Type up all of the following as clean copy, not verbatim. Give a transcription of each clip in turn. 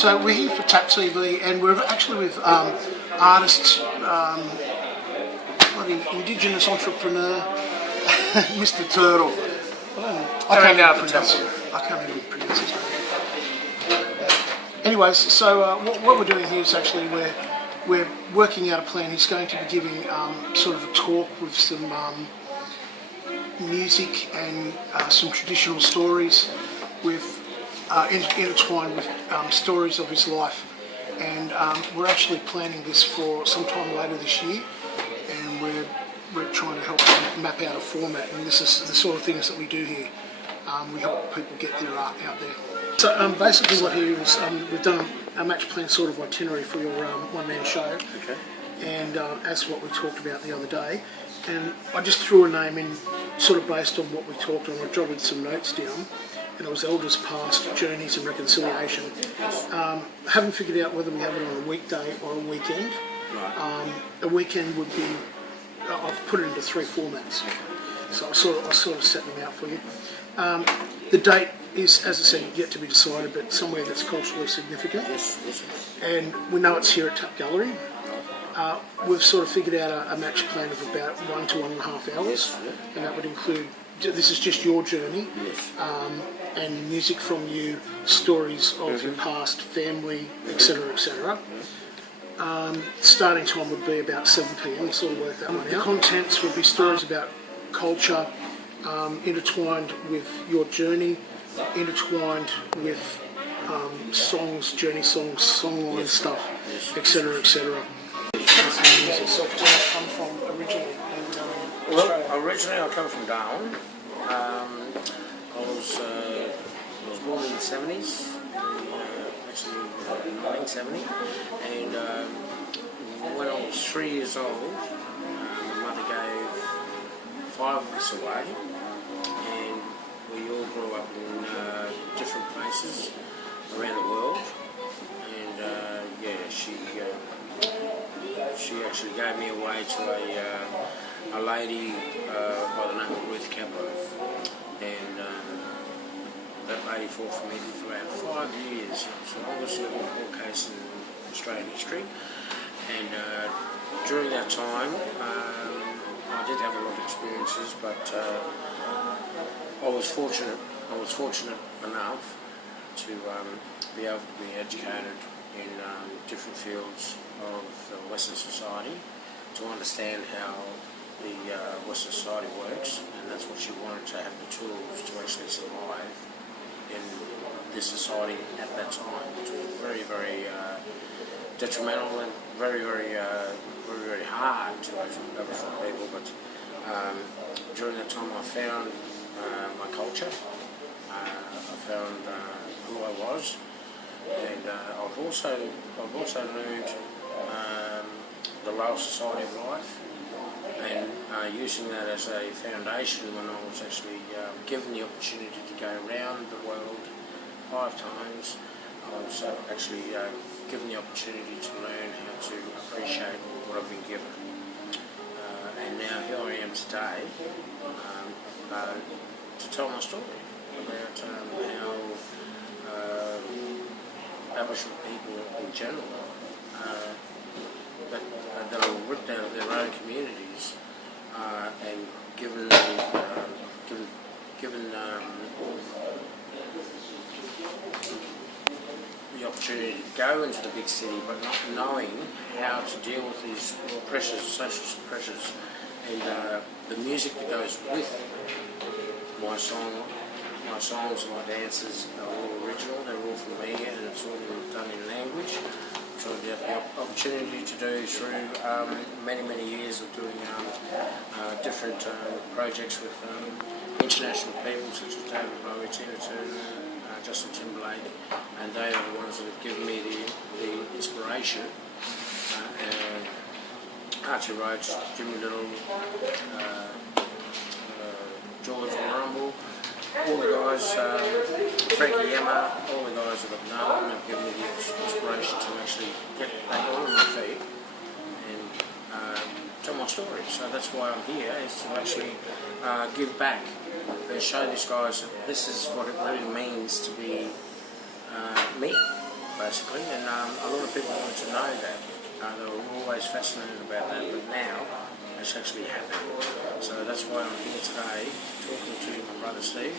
So we're here for Tap TV, and we're actually with artists, bloody Indigenous entrepreneur, Mr. Turtle. I can't even pronounce his name. Anyways, so what we're doing here is actually we're working out a plan. He's going to be giving sort of a talk with some music and some traditional stories with intertwined with stories of his life, and we're actually planning this for sometime later this year, and we're trying to help map out a format, and this is the sort of things that we do here. We help people get their art out there. So basically what here is we've done a match plan sort of itinerary for your one-man show. Okay. And as what we talked about the other day, and I just threw a name in sort of based on what we talked on. I jotted some notes down, and it was Elders Past, Journeys and Reconciliation. Haven't figured out whether we have it on a weekday or a weekend. Right. A weekend would be, I've put it into 3 formats. So I sort of set them out for you. The date is, as I said, yet to be decided, but somewhere that's culturally significant. Yes. And we know it's here at Tap Gallery. We've sort of figured out a match plan of about 1 to 1.5 hours, and that would include, this is just your journey, and music from you, stories of your past, family, etc., etc. Starting time would be about 7 p.m. We'll sort of work that one out. The contents would be stories about culture, intertwined with your journey, intertwined with songs, journey songs, songline stuff, etc., etc. So where I come from originally in Australia? Well, originally I come from Darwin. I was born in the 70s, actually 1970, and when I was 3 years old, my mother gave 5 of us away, and we all grew up in different places around the world, and she actually gave me away to a lady by the name of Ruth Campbell, and that lady fought for me for about 5 years. It's the longest living court case in Australian history, and during that time I did have a lot of experiences, but I was fortunate enough to be able to be educated in different fields of Western society, to understand how the Western society works, and that's what she wanted, to have the tools to actually survive in this society at that time, which was very, very detrimental and very, very hard to Aboriginal people. But during that time I found my culture, I found who I was, and I've also learned the lower society of life, and using that as a foundation when I was actually given the opportunity to go around the world 5 times. I was actually given the opportunity to learn how to appreciate what I've been given, and now here I am today to tell my story about how Aboriginal people in general that are ripped out of their own communities and given the opportunity to go into the big city, but not knowing how to deal with these pressures, social pressures, and the music that goes with my songs and my dances are all original. They're all from me, and it's all done in language. So I have the opportunity to do through many years of doing different projects with international people such as David Bowie, Tina Turner, Justin Timberlake, and they are the ones that have given me the inspiration. And Archie Roach, Jimmy Little, George Rumble, all the guys, Frankie Emma, all the guys that I've known have given me the inspiration to actually get back on my feet and tell my story. So that's why I'm here, is to actually give back and show these guys that this is what it really means to be me. basically, and a lot of people wanted to know that. They were always fascinated about that, but now it's actually happening. So that's why I'm here today talking to my brother Steve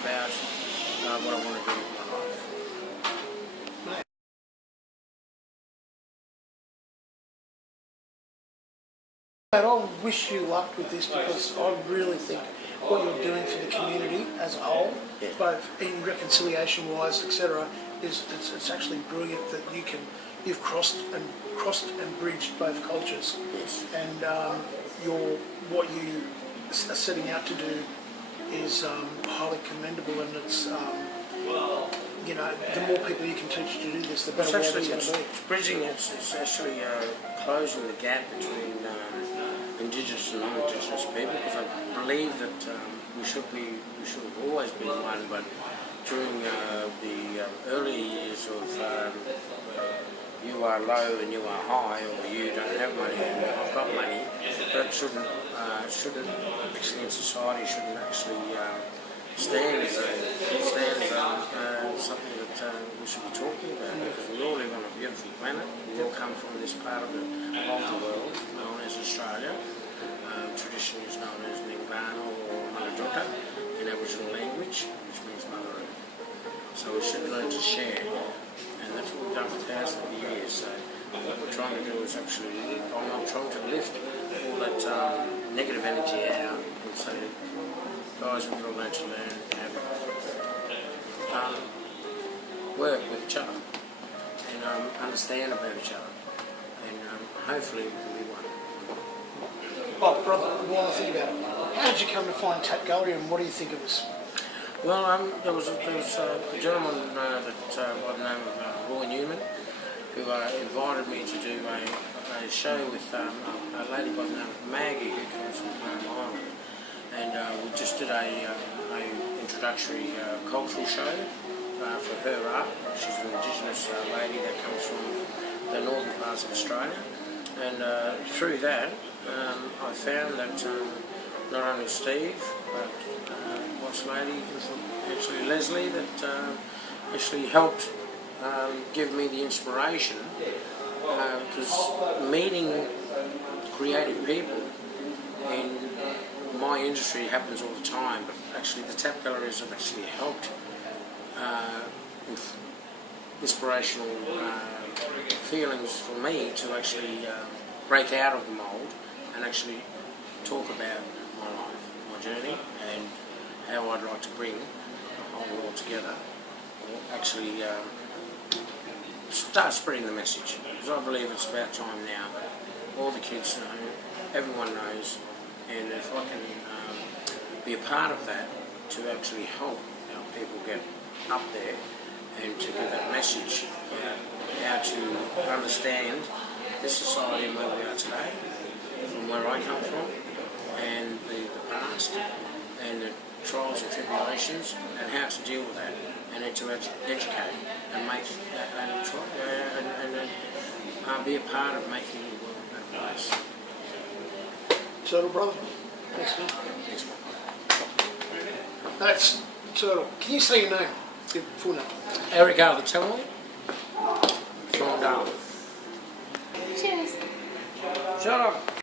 about what I want to do with my life. I wish you luck with this because I really think what you're doing for the community as a whole, Yeah. both in reconciliation wise, etc., it's actually brilliant that you've crossed and bridged both cultures. Yes. And what you are setting out to do is highly commendable, and it's the more people you can teach to do this, the better world it's going to be. It's bridging. It's actually closing the gap between Indigenous and non-Indigenous people, because I believe that we should have always been one, but during the early years of you are low and you are high, or you don't have money and I've got money, that shouldn't actually in society shouldn't actually stand as something that we should be talking about, because we all live on a beautiful planet. We all come from this part of the world known as Australia. Traditionally is known as McLaren or Mother in Aboriginal language, which means Mother Earth. So we should learn to share, and that's what we've done for thousands of years. So what we're trying to do is actually, I'm trying to lift all that negative energy out and say, guys, we've got to learn how to work with each other and understand about each other, and hopefully we can be one. Oh, brother, one thing about it. How did you come to find Tap Gallery, and what do you think of us? Well, there was a gentleman by the name of Roy Newman, who invited me to do a show with a lady by the name of Maggie, who comes from Ireland, and we just did a introductory cultural show for her art. She's an Indigenous lady that comes from the northern parts of Australia, and through that I found that not only Steve, but what's lady, actually Leslie, that actually helped give me the inspiration, because meeting creative people in my industry happens all the time, but actually the tap galleries have actually helped with inspirational feelings for me to actually break out of the mould and actually talk about my life, my journey, and how I'd like to bring the whole world together, or actually start spreading the message, because I believe it's about time now that all the kids know, everyone knows, and if I can be a part of that to actually help our people get up there and to give that message about how to understand this society and where we are today, from where I come from, and the past, and the trials and tribulations, and how to deal with that, and then to educate and make and be a part of making the world a better place. Turtle, brother. Thanks, man. Thanks, man. That's Turtle. Can you say your name? Your full name? Eric the Tell Me from Darwin. Cheers. Shut up.